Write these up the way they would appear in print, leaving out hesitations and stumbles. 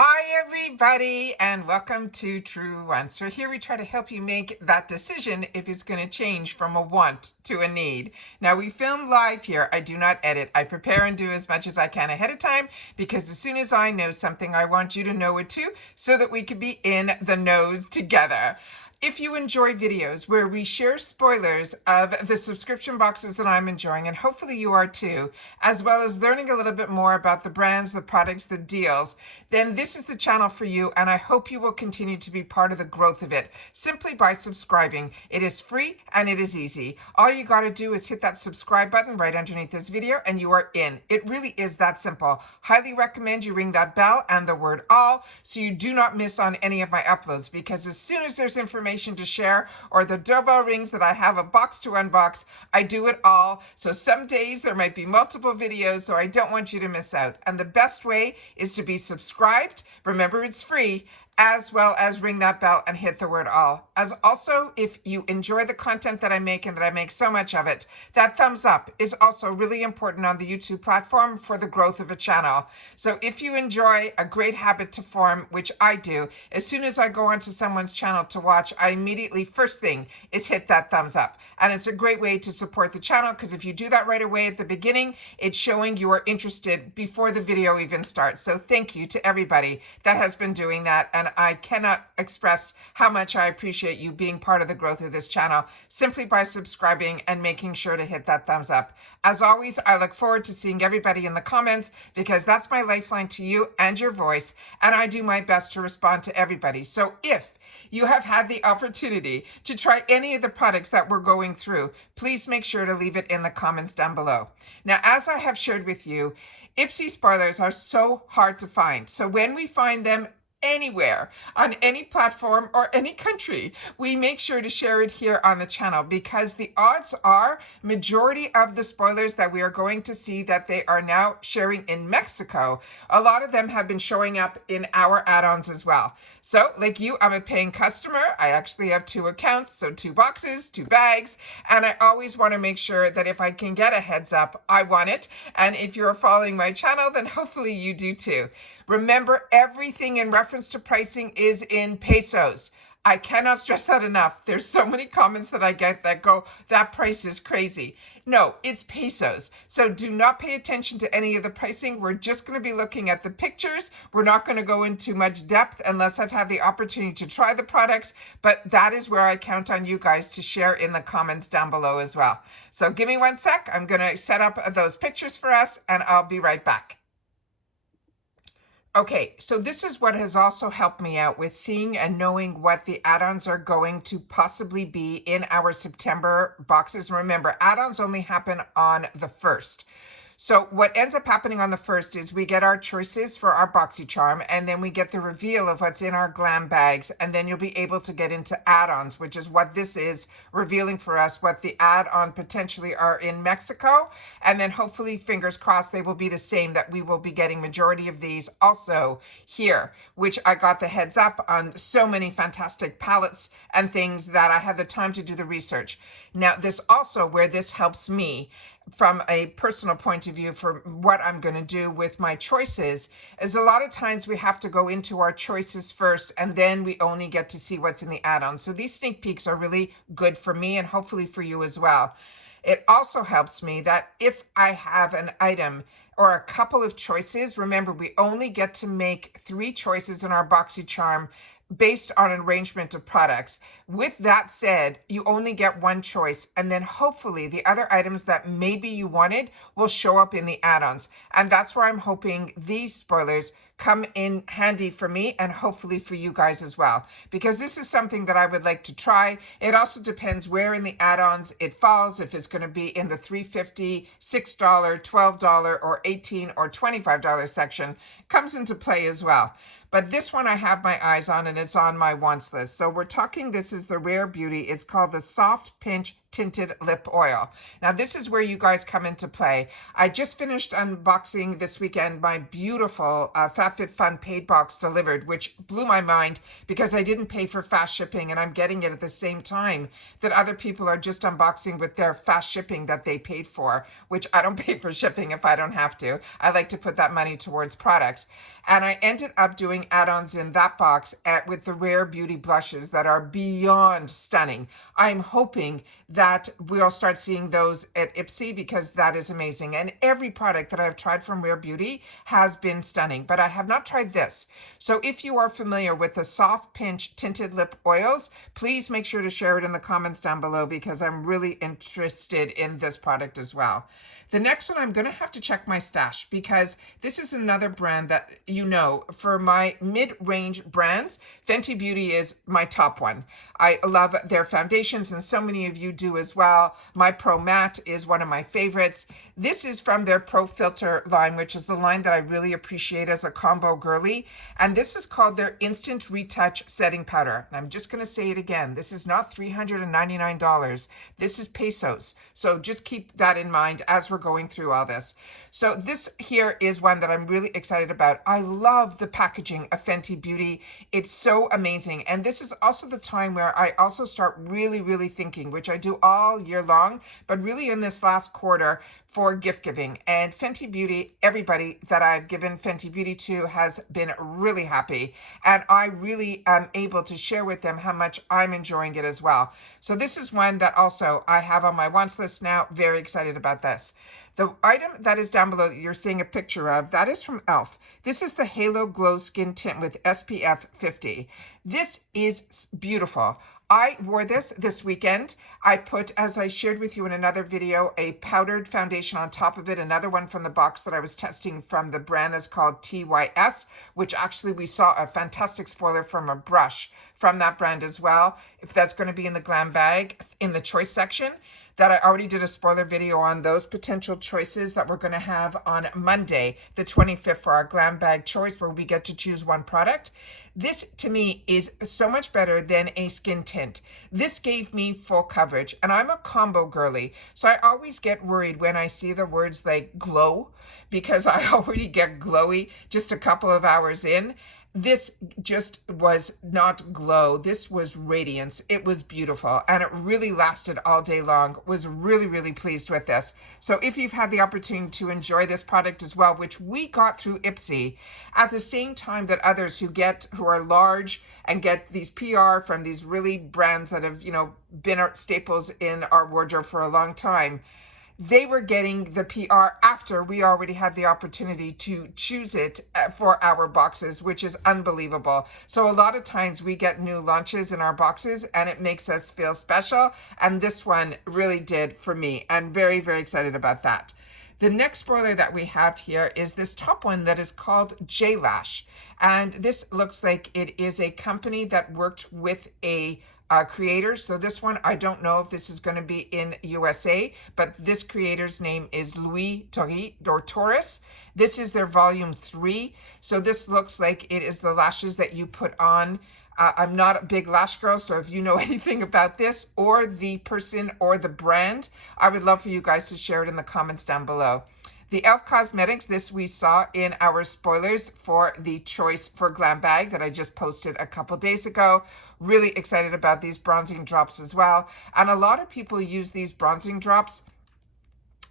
Hi everybody and welcome to Truewants. So here we try to help you make that decision if it's going to change from a want to a need. Now we film live here. I do not edit. I prepare and do as much as I can ahead of time because as soon as I know something, I want you to know it too so that we can be in the knows together. If you enjoy videos where we share spoilers of the subscription boxes that I'm enjoying, and hopefully you are too, as well as learning a little bit more about the brands, the products, the deals, then this is the channel for you, and I hope you will continue to be part of the growth of it simply by subscribing. It is free and it is easy. All you got to do is hit that subscribe button right underneath this video and you are in. It really is that simple. Highly recommend you ring that bell and the word all so you do not miss on any of my uploads, because as soon as there's information to share or the doorbell rings that I have a box to unbox, I do it all. So some days there might be multiple videos, so I don't want you to miss out. And the best way is to be subscribed. Remember, it's free, as well as ring that bell and hit the word all. As also, if you enjoy the content that I make and that I make so much of it, that thumbs up is also really important on the YouTube platform for the growth of a channel. So if you enjoy a great habit to form, which I do, as soon as I go onto someone's channel to watch, I immediately, first thing, is hit that thumbs up. And it's a great way to support the channel, because if you do that right away at the beginning, it's showing you are interested before the video even starts. So thank you to everybody that has been doing that. And I cannot express how much I appreciate you being part of the growth of this channel simply by subscribing and making sure to hit that thumbs up. As always, I look forward to seeing everybody in the comments, because that's my lifeline to you and your voice, and I do my best to respond to everybody. So if you have had the opportunity to try any of the products that we're going through, please make sure to leave it in the comments down below. Now, as I have shared with you, Ipsy spoilers are so hard to find. So when we find them anywhere, on any platform or any country, we make sure to share it here on the channel, because the odds are majority of the spoilers that we are going to see that they are now sharing in Mexico, a lot of them have been showing up in our add-ons as well. So like you, I'm a paying customer. I actually have 2 accounts, so 2 boxes, 2 bags, and I always want to make sure that if I can get a heads up, I want it. And if you're following my channel, then hopefully you do too. Remember, everything in reference to pricing is in pesos. I cannot stress that enough. There's so many comments that I get that go, that price is crazy. No, it's pesos. So do not pay attention to any of the pricing. We're just going to be looking at the pictures. We're not going to go into much depth unless I've had the opportunity to try the products, but that is where I count on you guys to share in the comments down below as well. So give me 1 sec. I'm going to set up those pictures for us and I'll be right back. Okay, so this is what has also helped me out with seeing and knowing what the add-ons are going to possibly be in our September boxes. Remember, add-ons only happen on the 1st. So what ends up happening on the 1st is we get our choices for our BoxyCharm, and then we get the reveal of what's in our glam bags, and then you'll be able to get into add-ons, which is what this is, revealing for us what the add-on potentially are in Mexico. And then hopefully, fingers crossed, they will be the same, that we will be getting majority of these also here, which I got the heads up on so many fantastic palettes and things that I had the time to do the research. Now, this also, where this helps me from a personal point of view for what I'm going to do with my choices, is a lot of times we have to go into our choices first and then we only get to see what's in the add-on. So these sneak peeks are really good for me and hopefully for you as well. It also helps me that if I have an item or a couple of choices, remember we only get to make 3 choices in our BoxyCharm based on an arrangement of products. With that said, you only get 1 choice, and then hopefully the other items that maybe you wanted will show up in the add-ons. And that's where I'm hoping these spoilers come in handy for me and hopefully for you guys as well, because this is something that I would like to try. It also depends where in the add-ons it falls, if it's going to be in the $3.50, $6, $12, or $18 or $25 section, comes into play as well. But this one I have my eyes on, and it's on my wants list. So we're talking, this is the Rare Beauty. It's called the Soft Pinch tinted lip oil. Now this is where you guys come into play. I just finished unboxing this weekend my beautiful FabFitFun paid box delivered, which blew my mind because I didn't pay for fast shipping, and I'm getting it at the same time that other people are just unboxing with their fast shipping that they paid for, which I don't pay for shipping if I don't have to. I like to put that money towards products. And I ended up doing add-ons in that box with the Rare Beauty blushes that are beyond stunning. I'm hoping that we'll start seeing those at Ipsy because that is amazing. And every product that I've tried from Rare Beauty has been stunning, but I have not tried this. So if you are familiar with the Soft Pinch Tinted Lip Oils, please make sure to share it in the comments down below because I'm really interested in this product as well. The next one, I'm going to have to check my stash because this is another brand that, you know, for my mid-range brands, Fenty Beauty is my top one. I love their foundations, and so many of you do as well. My Pro Matte is one of my favorites. This is from their Pro Filter line, which is the line that I really appreciate as a combo girly. And this is called their Instant Retouch Setting Powder. And I'm just going to say it again. This is not $399. This is pesos. So just keep that in mind as we're going through all this. So this here is one that I'm really excited about. I love the packaging of Fenty Beauty. It's so amazing. And this is also the time where I also start really thinking, which I do all year long, but really in this last quarter, for gift giving. And Fenty Beauty, everybody that I've given Fenty Beauty to has been really happy. And I really am able to share with them how much I'm enjoying it as well. So this is one that also I have on my wants list now. Very excited about this. The item that is down below that you're seeing a picture of, that is from e.l.f. This is the Halo Glow Skin Tint with SPF 50. This is beautiful. I wore this weekend. I put, as I shared with you in another video, a powdered foundation on top of it, another one from the box that I was testing from the brand that's called TYS, which actually we saw a fantastic spoiler from a brush from that brand as well. If that's going to be in the glam bag in the choice section, that I already did a spoiler video on those potential choices that we're going to have on Monday, the 25th, for our glam bag choice, where we get to choose one product. This, to me, is so much better than a skin tint. This gave me full coverage, and I'm a combo girly, so I always get worried when I see the words like glow, because I already get glowy just a couple of hours in. This just was not glow. This was radiance. It was beautiful, and it really lasted all day long. Was really pleased with this. So if you've had the opportunity to enjoy this product as well, which we got through Ipsy at the same time that others who are large and get these PR from these really brands that have, you know, been our staples in our wardrobe for a long time, they were getting the PR after we already had the opportunity to choose it for our boxes, which is unbelievable. So a lot of times we get new launches in our boxes and it makes us feel special. And this one really did for me. I'm very excited about that. The next spoiler that we have here is this top one that is called J-Lash. And this looks like it is a company that worked with a creators. So this one, I don't know if this is going to be in USA, but this creator's name is Louis Torres. This is their volume 3. So this looks like it is the lashes that you put on. I'm not a big lash girl, so if you know anything about this or the person or the brand, I would love for you guys to share it in the comments down below. The e.l.f. Cosmetics, this we saw in our spoilers for the choice for glam bag that I just posted a couple days ago. Really excited about these bronzing drops as well. And a lot of people use these bronzing drops.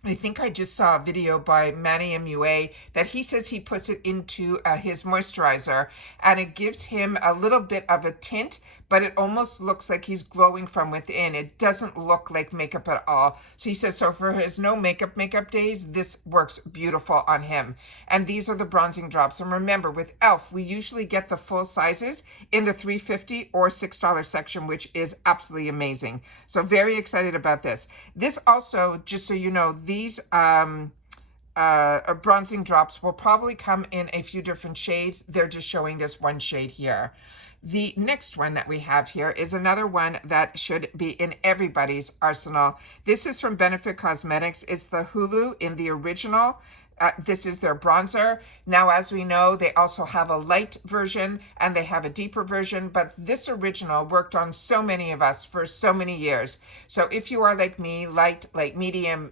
I think I just saw a video by Manny MUA that he says he puts it into his moisturizer and it gives him a little bit of a tint, but it almost looks like he's glowing from within. It doesn't look like makeup at all. So he says, so for his no makeup days, this works beautiful on him. And these are the bronzing drops. And remember, with e.l.f., we usually get the full sizes in the $3.50 or $6 section, which is absolutely amazing. So very excited about this. This also, just so you know, these bronzing drops will probably come in a few different shades. They're just showing this one shade here. The next one that we have here is another one that should be in everybody's arsenal. This is from Benefit Cosmetics. It's the Hulu in the original This is their bronzer. Now, as we know, they also have a light version and they have a deeper version, but this original worked on so many of us for so many years. So if you are like me, light, like medium,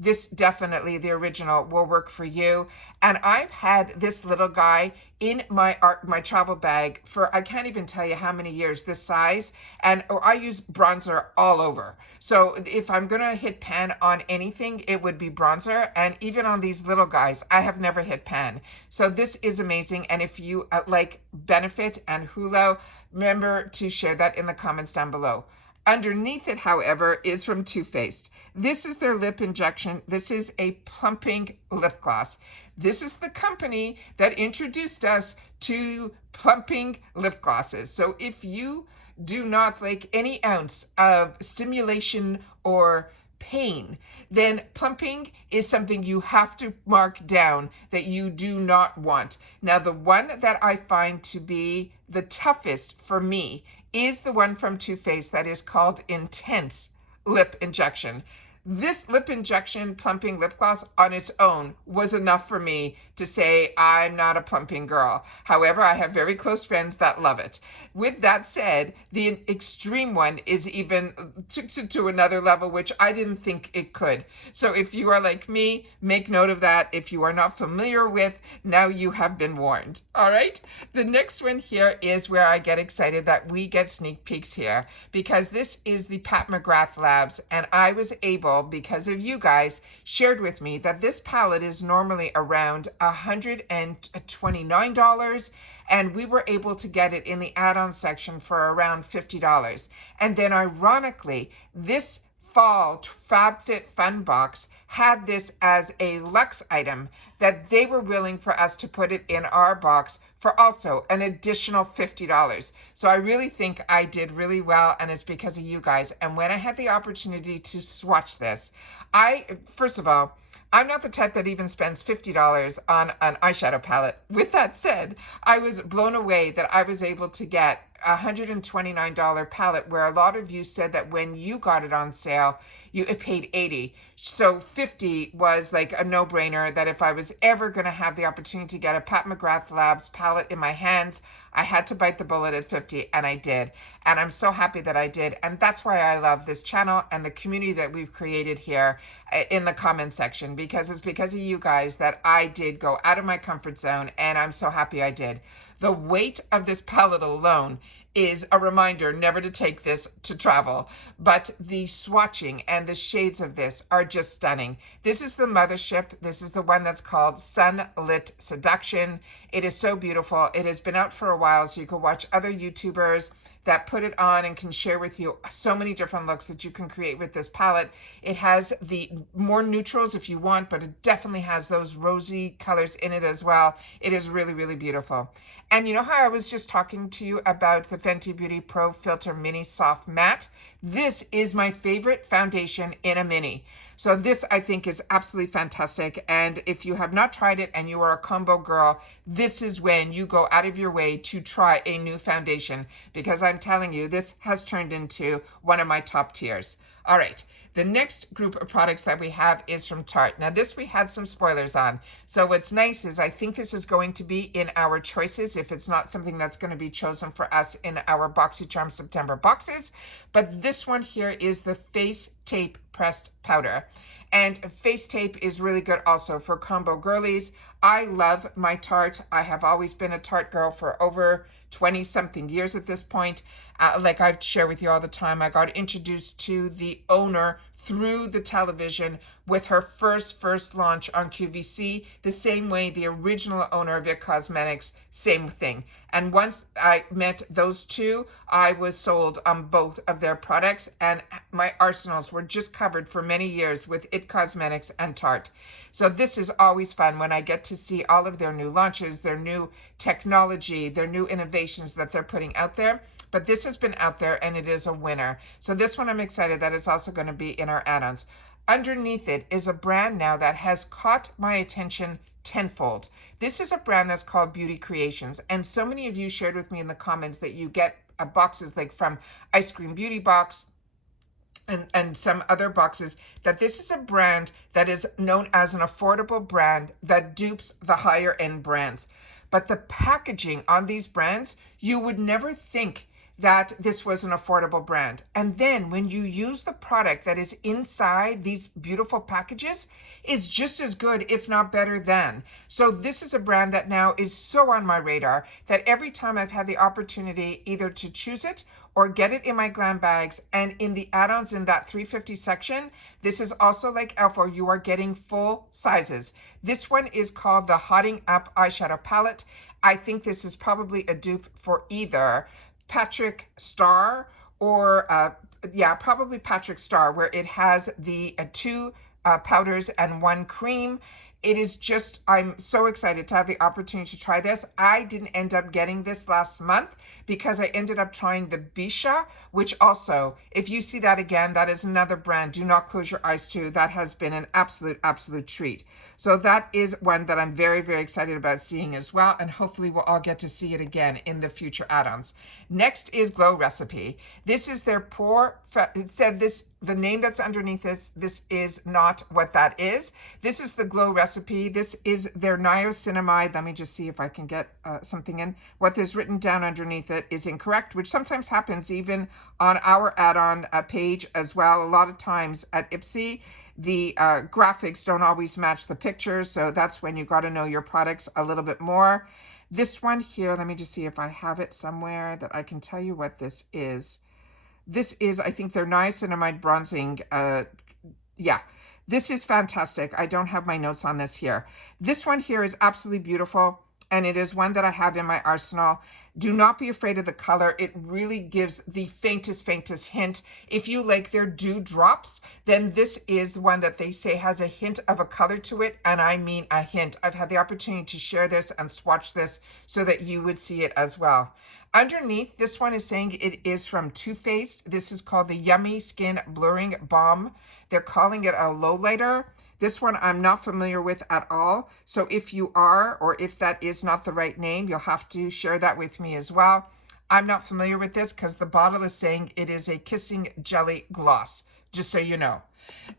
this definitely, the original, will work for you. And I've had this little guy in my travel bag for, I can't even tell you how many years, this size, and I use bronzer all over. So if I'm gonna hit pan on anything, it would be bronzer, and even on these little guys, I have never hit pan. So this is amazing, and if you like Benefit and Hulu, remember to share that in the comments down below. Underneath it, however, is from Too Faced. This is their lip injection. This is a plumping lip gloss. This is the company that introduced us to plumping lip glosses. So if you do not like any ounce of stimulation or pain, then plumping is something you have to mark down that you do not want. Now, the one that I find to be the toughest for me is the one from Too Faced that is called Intense Lip Injection. This lip injection plumping lip gloss on its own was enough for me to say I'm not a plumping girl. However, I have very close friends that love it. With that said, the extreme one is even to another level, which I didn't think it could. So if you are like me, make note of that. If you are not familiar with, now you have been warned. All right. The next one here is where I get excited that we get sneak peeks here, because this is the Pat McGrath Labs, and I was able, because of you guys, shared with me that this palette is normally around $129, and we were able to get it in the add-on section for around $50. And then ironically, this fall FabFitFun box had this as a luxe item that they were willing for us to put it in our box for also an additional $50. So I really think I did really well, and it's because of you guys. And when I had the opportunity to swatch this, first of all, I'm not the type that even spends $50 on an eyeshadow palette. With that said, I was blown away that I was able to get a $129 palette, where a lot of you said that when you got it on sale, you paid $80. So $50 was like a no-brainer, that if I was ever going to have the opportunity to get a Pat McGrath Labs palette in my hands, I had to bite the bullet at $50, and I did. And I'm so happy that I did. And that's why I love this channel and the community that we've created here in the comment section, because it's because of you guys that I did go out of my comfort zone, and I'm so happy I did. The weight of this palette alone is a reminder never to take this to travel, but the swatching and the shades of this are just stunning. This is the mothership. This is the one that's called Sunlit Seduction. It is so beautiful. It has been out for a while, so you can watch other YouTubers that put it on and can share with you so many different looks that you can create with this palette. It has the more neutrals if you want, but it definitely has those rosy colors in it as well. It is really, really beautiful. And you know how I was just talking to you about the Fenty Beauty Pro Filter Mini Soft Matte? This is my favorite foundation in a mini. So this, I think, is absolutely fantastic. And if you have not tried it and you are a combo girl, this is when you go out of your way to try a new foundation, because I'm telling you, this has turned into one of my top tiers. All right. The next group of products that we have is from Tarte. Now, this we had some spoilers on. So what's nice is I think this is going to be in our choices if it's not something that's going to be chosen for us in our BoxyCharm September boxes. But this one here is the Face Tape Pressed Powder. And Face Tape is really good also for combo girlies. I love my Tarte. I have always been a Tarte girl for over 20-something years at this point. Like I've shared with you all the time, I got introduced to the owner through the television with her first launch on QVC, the same way the original owner of IT Cosmetics, same thing. And once I met those two, I was sold on both of their products, and my arsenals were just covered for many years with IT Cosmetics and Tarte. So this is always fun when I get to see all of their new launches, their new technology, their new innovations that they're putting out there. But this has been out there and it is a winner. So this one I'm excited that it's also going to be in our add-ons. Underneath it is a brand now that has caught my attention tenfold. This is a brand that's called Beauty Creations. And so many of you shared with me in the comments that you get boxes like from Ice Cream Beauty Box, and some other boxes, that this is a brand that is known as an affordable brand that dupes the higher end brands. But the packaging on these brands, you would never think that this was an affordable brand. And then when you use the product that is inside these beautiful packages, it's just as good, if not better than. So this is a brand that now is so on my radar that every time I've had the opportunity either to choose it or get it in my glam bags and in the add-ons in that 350 section, this is also like e.l.f. where you are getting full sizes. This one is called the Hotting Up Eyeshadow Palette. I think this is probably a dupe for either Patrick Star or probably Patrick Star, where it has the two powders and one cream. It is just, I'm so excited to have the opportunity to try this. I didn't end up getting this last month because I ended up trying the Bisha, which also, if you see that again, that is another brand. Do not close your eyes to. That has been an absolute treat. So that is one that I'm very, very excited about seeing as well. And hopefully we'll all get to see it again in the future add-ons. Next is Glow Recipe. This is their it said this, the name that's underneath this is not what that is. This is the Glow Recipe. This is their niacinamide. Let me just see if I can get something in. What is written down underneath it is incorrect, which sometimes happens even on our add-on page as well. A lot of times at Ipsy, the graphics don't always match the pictures, so that's when you got to know your products a little bit more. This one here, let me just see if I have it somewhere that I can tell you what this is. This is, I think, their niacinamide bronzing. This is fantastic. I don't have my notes on this here. This one here is absolutely beautiful, and it is one that I have in my arsenal. Do not be afraid of the color. It really gives the faintest hint. If you like their dew drops, then this is one that they say has a hint of a color to it, and I mean a hint. I've had the opportunity to share this and swatch this so that you would see it as well. Underneath, this one is saying it is from Too Faced. This is called the Yummy Skin Blurring Balm. They're calling it a lowlighter. This one I'm not familiar with at all. So if you are, or if that is not the right name, you'll have to share that with me as well. I'm not familiar with this because the bottle is saying it is a kissing jelly gloss, just so you know.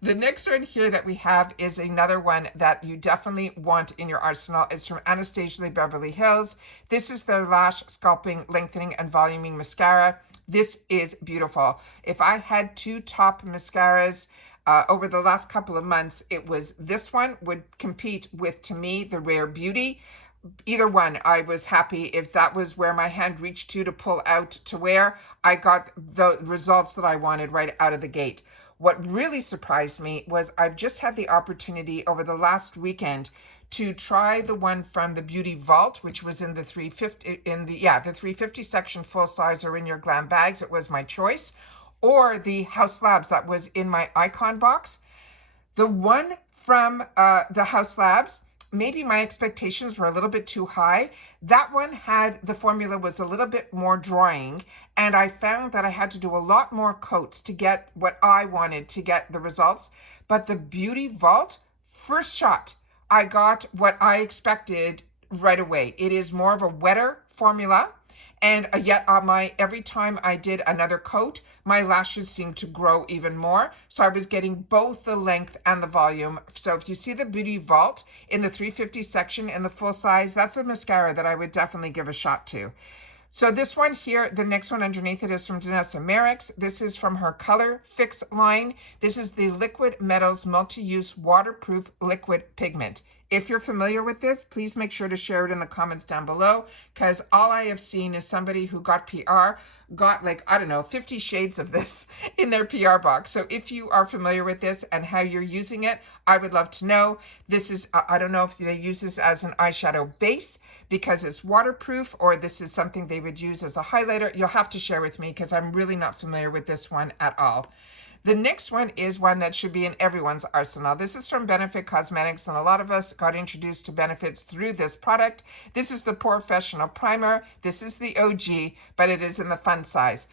The next one here that we have is another one that you definitely want in your arsenal. It's from Anastasia Beverly Hills. This is their Lash Sculpting, Lengthening, and Voluming Mascara. This is beautiful. If I had two top mascaras over the last couple of months, it was this one would compete with, to me, the Rare Beauty. Either one, I was happy. If that was where my hand reached to pull out to wear, I got the results that I wanted right out of the gate. What really surprised me was I've just had the opportunity over the last weekend to try the one from the Beauty Vault, which was in the 350 the 350 section full size or in your glam bags. It was my choice, or the House Labs that was in my icon box. The one from the House Labs, maybe my expectations were a little bit too high. That one had, the formula was a little bit more drying, and I found that I had to do a lot more coats to get what I wanted to get the results. But the Beauty Vault, first shot, I got what I expected right away. It is more of a wetter formula, and yet every time I did another coat, my lashes seemed to grow even more. So I was getting both the length and the volume. So if you see the Beauty Vault in the 350 section in the full size, that's a mascara that I would definitely give a shot to. So this one here, the next one underneath it is from Danessa Merrick's. This is from her Color Fix line. This is the Liquid Metals Multi-Use Waterproof Liquid Pigment. If you're familiar with this, please make sure to share it in the comments down below, because all I have seen is somebody who got PR, got like, I don't know, 50 shades of this in their PR box. So if you are familiar with this and how you're using it, I would love to know. This is, I don't know if they use this as an eyeshadow base because it's waterproof, or this is something they would use as a highlighter. You'll have to share with me because I'm really not familiar with this one at all. The next one is one that should be in everyone's arsenal. This is from Benefit Cosmetics, and a lot of us got introduced to Benefits through this product. This is the Professional Primer. This is the OG, but it is in the fun size.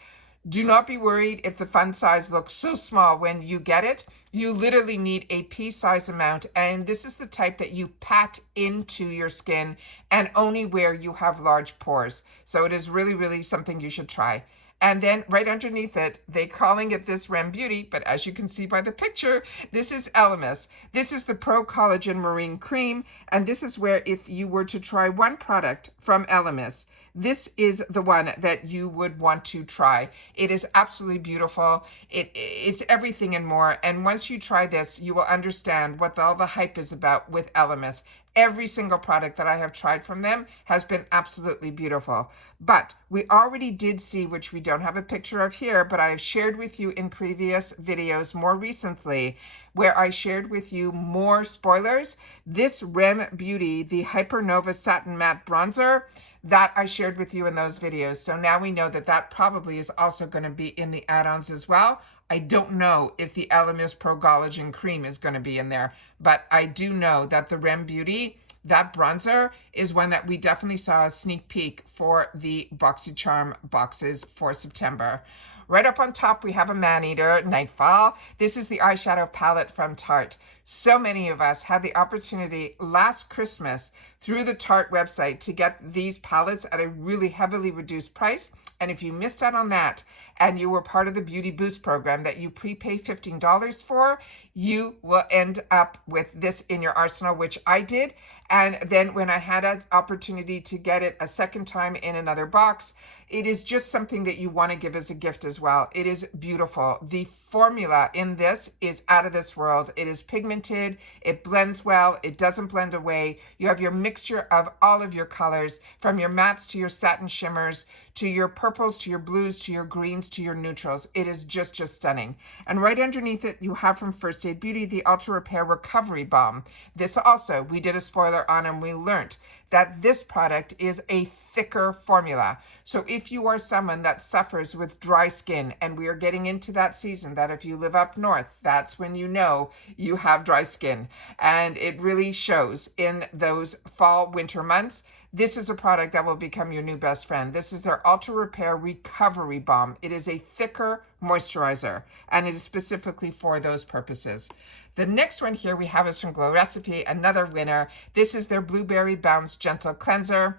Do not be worried if the fun size looks so small when you get it. You literally need a pea-size amount, and this is the type that you pat into your skin and only where you have large pores. So it is really, really something you should try. And then right underneath it, they're calling it this R.E.M Beauty, but as you can see by the picture, this is Elemis. This is the Pro Collagen Marine Cream, and this is where if you were to try one product from Elemis, this is the one that you would want to try. It is absolutely beautiful. It's everything and more. And once you try this, you will understand what all the hype is about with Elemis. Every single product that I have tried from them has been absolutely beautiful. But we already did see, which we don't have a picture of here, but I have shared with you in previous videos more recently, where I shared with you more spoilers. This R.E.M Beauty, the Hypernova Satin Matte Bronzer, that I shared with you in those videos. So now we know that that probably is also going to be in the add-ons as well. I don't know if the Elemis Pro Collagen Cream is going to be in there, but I do know that the R.E.M Beauty, that bronzer, is one that we definitely saw a sneak peek for the BoxyCharm boxes for September. Right up on top, we have a man-eater, Nightfall. This is the eyeshadow palette from Tarte. So many of us had the opportunity last Christmas through the Tarte website to get these palettes at a really heavily reduced price. And if you missed out on that and you were part of the Beauty Boost program that you prepay $15 for, you will end up with this in your arsenal, which I did. And then when I had an opportunity to get it a second time in another box, it is just something that you want to give as a gift as well. It is beautiful. The formula in this is out of this world. It is pigmented, it blends well, it doesn't blend away. You have your mixture of all of your colors, from your mattes to your satin shimmers, to your purples, to your blues, to your greens, to your neutrals. It is just stunning. And right underneath it, you have from First Aid Beauty, the Ultra Repair Recovery Balm. This also, we did a spoiler on and we learned that this product is a thicker formula. So if you are someone that suffers with dry skin, and we are getting into that season that if you live up north, that's when you know you have dry skin. And it really shows in those fall, winter months. This is a product that will become your new best friend. This is their Ultra Repair Recovery Balm. It is a thicker moisturizer, and it is specifically for those purposes. The next one here we have is from Glow Recipe, another winner. This is their Blueberry Bounce Gentle Cleanser.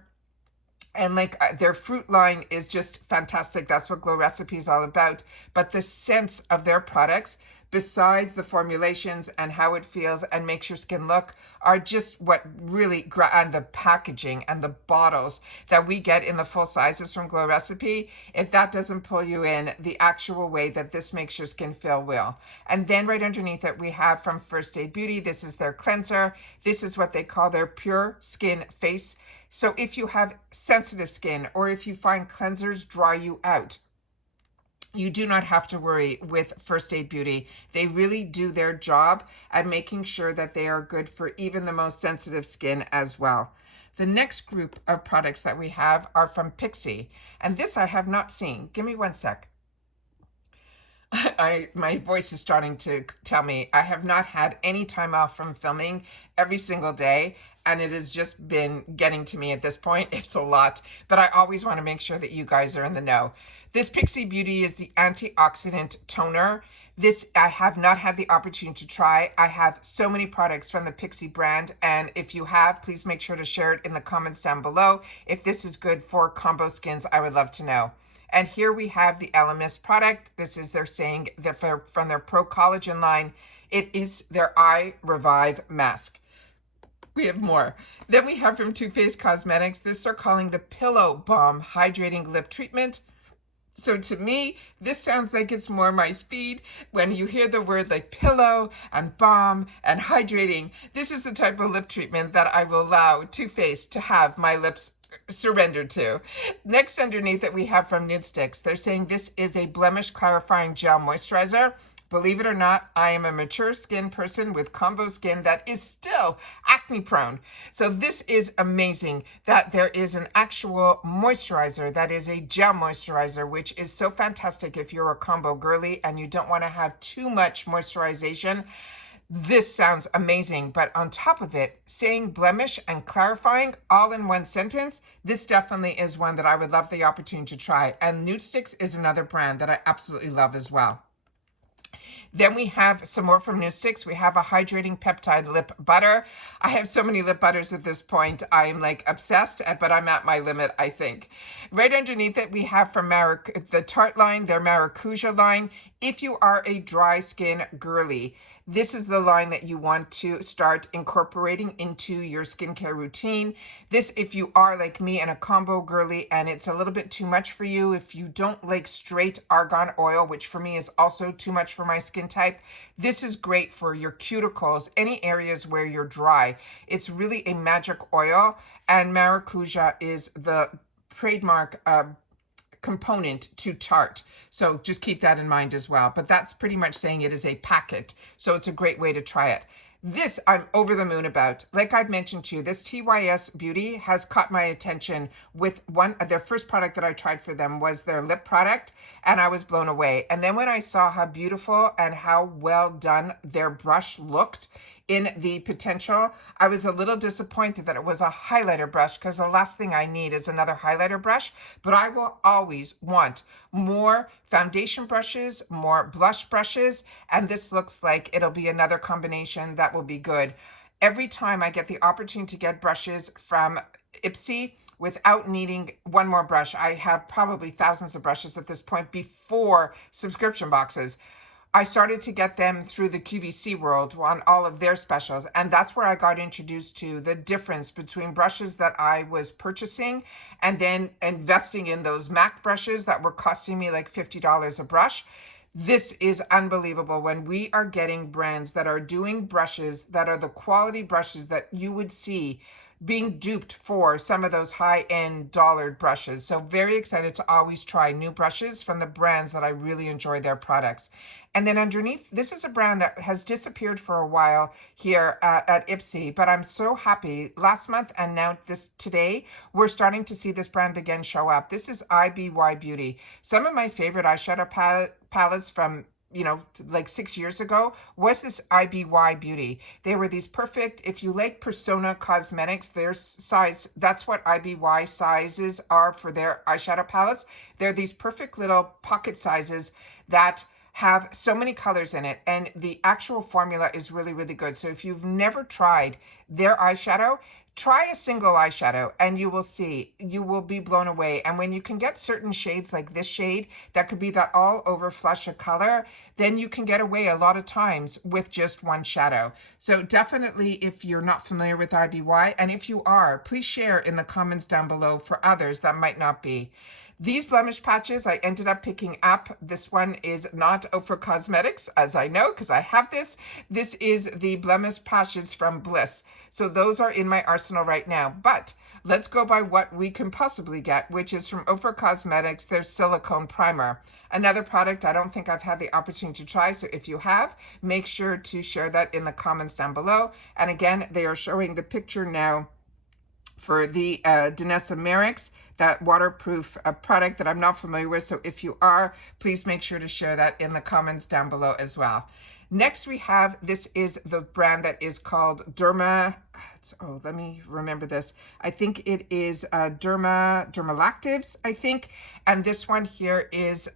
And their fruit line is just fantastic. That's what Glow Recipe is all about. But the scents of their products, besides the formulations and how it feels and makes your skin look, are just what really, and the packaging and the bottles that we get in the full sizes from Glow Recipe, if that doesn't pull you in the actual way that this makes your skin feel will. And then right underneath it, we have from First Aid Beauty, this is their cleanser. This is what they call their Pure Skin Face. So if you have sensitive skin, or if you find cleansers dry you out, you do not have to worry with First Aid Beauty. They really do their job at making sure that they are good for even the most sensitive skin as well. The next group of products that we have are from Pixie, and this I have not seen. Give me one sec. My voice is starting to tell me I have not had any time off from filming every single day, and it has just been getting to me at this point. It's a lot, but I always want to make sure that you guys are in the know. This Pixie Beauty is the antioxidant toner. This I have not had the opportunity to try. I have so many products from the Pixie brand, and if you have, please make sure to share it in the comments down below. If this is good for combo skins, I would love to know. And here we have the Elemis product. This is they're saying that from their Pro Collagen line. It is their Eye Revive Mask. We have more. Then we have from Too Faced Cosmetics. This they're calling the Pillow Balm Hydrating Lip Treatment. So to me, this sounds like it's more my speed. When you hear the word like pillow and balm and hydrating, this is the type of lip treatment that I will allow Too Faced to have my lips surrendered to. Next underneath it, we have from Nudestix. They're saying this is a blemish clarifying gel moisturizer. Believe it or not, I am a mature skin person with combo skin that is still acne prone. So this is amazing that there is an actual moisturizer that is a gel moisturizer, which is so fantastic if you're a combo girly and you don't want to have too much moisturization. This sounds amazing, but on top of it, saying blemish and clarifying all in one sentence, this definitely is one that I would love the opportunity to try. And Nudestix is another brand that I absolutely love as well. Then we have some more from Nudestix. We have a hydrating peptide lip butter. I have so many lip butters at this point. I'm like obsessed, but I'm at my limit, I think. Right underneath it, we have from the Tarte line, their Maracuja line. If you are a dry skin girly, this is the line that you want to start incorporating into your skincare routine. This, if you are like me and a combo girly and it's a little bit too much for you, if you don't like straight argan oil, which for me is also too much for my skin type, this is great for your cuticles, any areas where you're dry. It's really a magic oil, and Maracuja is the trademark component to Tarte. So just keep that in mind as well. But that's pretty much saying it is a packet. So it's a great way to try it. This I'm over the moon about. Like I've mentioned to you, this TYS Beauty has caught my attention with their first product that I tried for them was their lip product, and I was blown away. And then when I saw how beautiful and how well done their brush looked in the potential, I was a little disappointed that it was a highlighter brush, because the last thing I need is another highlighter brush. But I will always want more foundation brushes, more blush brushes, and this looks like it'll be another combination that will be good. Every time I get the opportunity to get brushes from Ipsy without needing one more brush, I have probably thousands of brushes at this point before subscription boxes. I started to get them through the QVC world on all of their specials. And that's where I got introduced to the difference between brushes that I was purchasing and then investing in those MAC brushes that were costing me like $50 a brush. This is unbelievable when we are getting brands that are doing brushes that are the quality brushes that you would see being duped for some of those high-end dollared brushes. So very excited to always try new brushes from the brands that I really enjoy their products. And then underneath, this is a brand that has disappeared for a while here at Ipsy, but I'm so happy. Last month and now today, we're starting to see this brand again show up. This is IBY Beauty. Some of my favorite eyeshadow palettes from like 6 years ago was this IBY Beauty. They were these perfect, if you like Persona Cosmetics, their size, that's what IBY sizes are for their eyeshadow palettes. They're these perfect little pocket sizes that have so many colors in it, and the actual formula is really, really good. So if you've never tried their eyeshadow, try a single eyeshadow and you will see, you will be blown away. And when you can get certain shades like this shade, that could be that all over flush of color, then you can get away a lot of times with just one shadow. So definitely, if you're not familiar with IBY, and if you are, please share in the comments down below for others that might not be. These blemish patches I ended up picking up. This one is not for cosmetics, as I know, because I have this. This is the blemish patches from Bliss. So those are in my arsenal right now. But let's go by what we can possibly get, which is from Ofra Cosmetics, their silicone primer. Another product I don't think I've had the opportunity to try. So if you have, make sure to share that in the comments down below. And again, they are showing the picture now for the Danessa Merrick's, that waterproof product that I'm not familiar with. So if you are, please make sure to share that in the comments down below as well. Next we have, this is the brand that is called Derma, let me remember this. I think it is Dermalactives, I think. And this one here is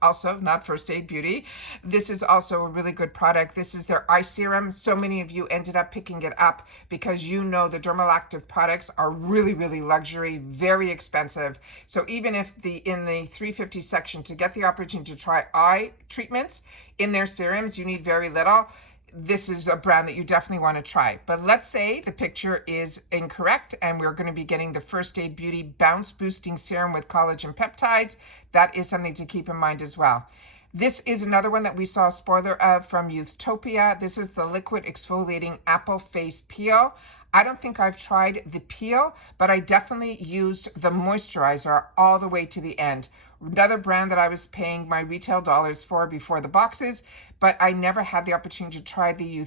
also not First Aid Beauty. This is also a really good product. This is their eye serum. So many of you ended up picking it up because you know the Dermalactive products are really, really luxury, very expensive. So even if in the $350 section to get the opportunity to try eye treatments in their serums, you need very little. This is a brand that you definitely want to try. But let's say the picture is incorrect and we're going to be getting the First Aid Beauty Bounce Boosting Serum with collagen peptides. That is something to keep in mind as well. This is another one that we saw a spoiler of from Youthtopia. This is the Liquid Exfoliating Apple Face Peel. I don't think I've tried the peel, but I definitely used the moisturizer all the way to the end. Another brand that I was paying my retail dollars for before the boxes, but I never had the opportunity to try the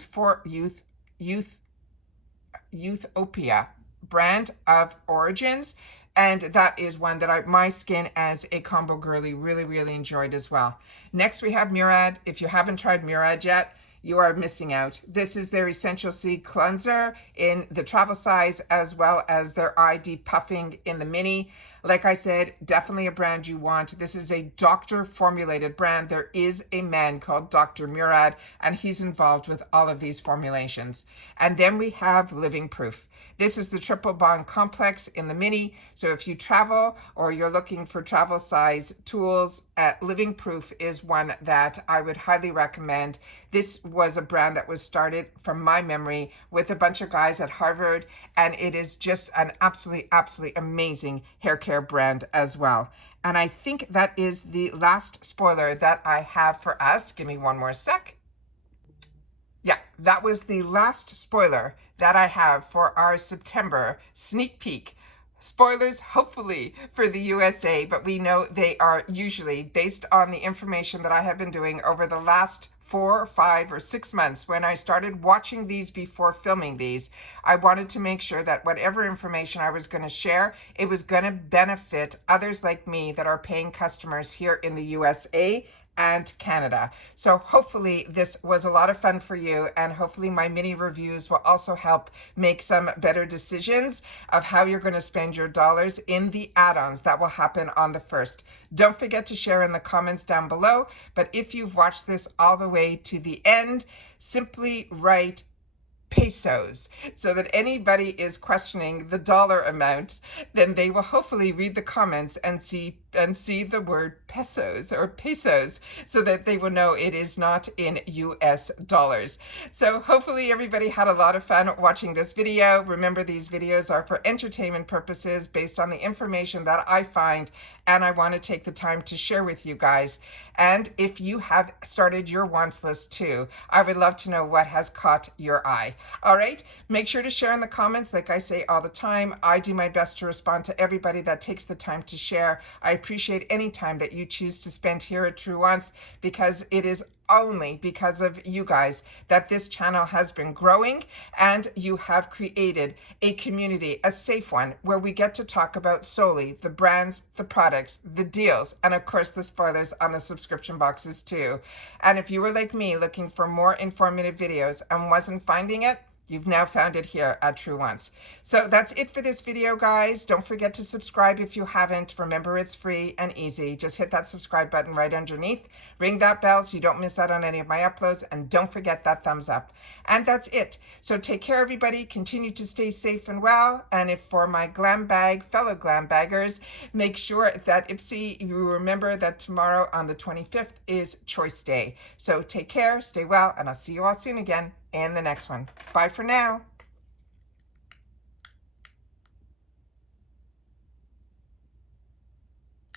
Youthopia brand of Origins. And that is one that my skin as a combo girly really, really enjoyed as well. Next we have Murad. If you haven't tried Murad yet, you are missing out. This is their Essential C Cleanser in the travel size, as well as their eye depuffing in the mini. Like I said, definitely a brand you want. This is a doctor formulated brand. There is a man called Dr. Murad, and he's involved with all of these formulations. And then we have Living Proof. This is the triple bond complex in the mini. So if you travel or you're looking for travel size tools, Living Proof is one that I would highly recommend. This was a brand that was started from my memory with a bunch of guys at Harvard, and it is just an absolutely amazing hair care brand as well. And I think that is the last spoiler that I have for us. Give me one more sec. Yeah, that was the last spoiler that I have for our September sneak peek. Spoilers, hopefully, for the USA, but we know they are usually based on the information that I have been doing over the last 4 or 5 or 6 months. When I started watching these before filming these, I wanted to make sure that whatever information I was going to share, it was going to benefit others like me that are paying customers here in the USA and Canada. So hopefully this was a lot of fun for you, and hopefully my mini reviews will also help make some better decisions of how you're going to spend your dollars in the add-ons that will happen on the 1st. Don't forget to share in the comments down below, but if you've watched this all the way to the end, simply write pesos so that anybody is questioning the dollar amount, then they will hopefully read the comments and see the word pesos or pesos, so that they will know it is not in US dollars. So hopefully everybody had a lot of fun watching this video. Remember, these videos are for entertainment purposes based on the information that I find, and I want to take the time to share with you guys. And if you have started your wants list too, I would love to know what has caught your eye. All right, make sure to share in the comments. Like I say all the time, I do my best to respond to everybody that takes the time to share. I appreciate any time that you choose to spend here at Truewants, because it is only because of you guys that this channel has been growing, and you have created a community, a safe one, where we get to talk about solely the brands, the products, the deals, and of course the spoilers on the subscription boxes too. And if you were like me looking for more informative videos and wasn't finding it, you've now found it here at Truewants. So that's it for this video, guys. Don't forget to subscribe if you haven't. Remember, it's free and easy. Just hit that subscribe button right underneath. Ring that bell so you don't miss out on any of my uploads. And don't forget that thumbs up. And that's it. So take care, everybody. Continue to stay safe and well. And if for my fellow glam baggers, make sure that Ipsy, you remember that tomorrow on the 25th is Choice Day. So take care, stay well, and I'll see you all soon again in the next one. Bye for now.